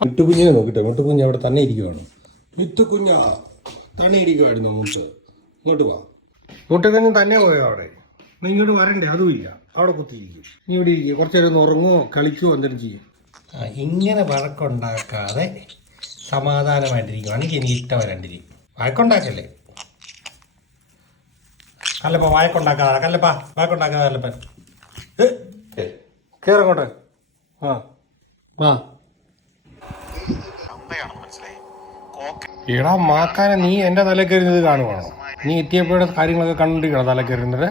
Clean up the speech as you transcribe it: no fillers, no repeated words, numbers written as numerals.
മുത്തുകുഞ്ഞിനെ നോക്കിട്ടെ. മുത്തുകുഞ്ഞ് അവിടെ തന്നെ ഇരിക്കുവാണ്. മുത്തുകുഞ്ഞ തന്നെ ഇരിക്കുവായിരുന്നു. ഇങ്ങോട്ട് വാ. മുട്ടുകുഞ്ഞ് തന്നെ പോയോ അവിടെ? നീ ഇങ്ങോട്ട് വരണ്ടേ? അതുമില്ല, അവിടെ കുത്തിയിരിക്കും. നീ ഇവിടെ ഇരിക്കുക. കുറച്ച് നേരം ഒന്ന് ഉറങ്ങുമോ കളിക്കുമോ എന്തെങ്കിലും ചെയ്യും. ഇങ്ങനെ വഴക്കുണ്ടാക്കാതെ സമാധാനമായിട്ടിരിക്കുവാണെങ്കിൽ എനിക്ക് ഇഷ്ടം വരണ്ടിരിക്കും. വഴക്കുണ്ടാക്കല്ലേ കല്ലപ്പ, വഴക്കുണ്ടാക്കാതെ കല്ലപ്പ, വഴക്കുണ്ടാക്കാതെ കല്ലപ്പൻ. കേറങ്ങോട്ടെ. ആ എടാ മാക്കാനെ, നീ എന്റെ തലക്കരുന്നത് കാണുവാണോ? നീ എത്തിയപ്പോഴത്തെ കാര്യങ്ങളൊക്കെ കണ്ടിരിക്കണം തലക്കരുന്നത്.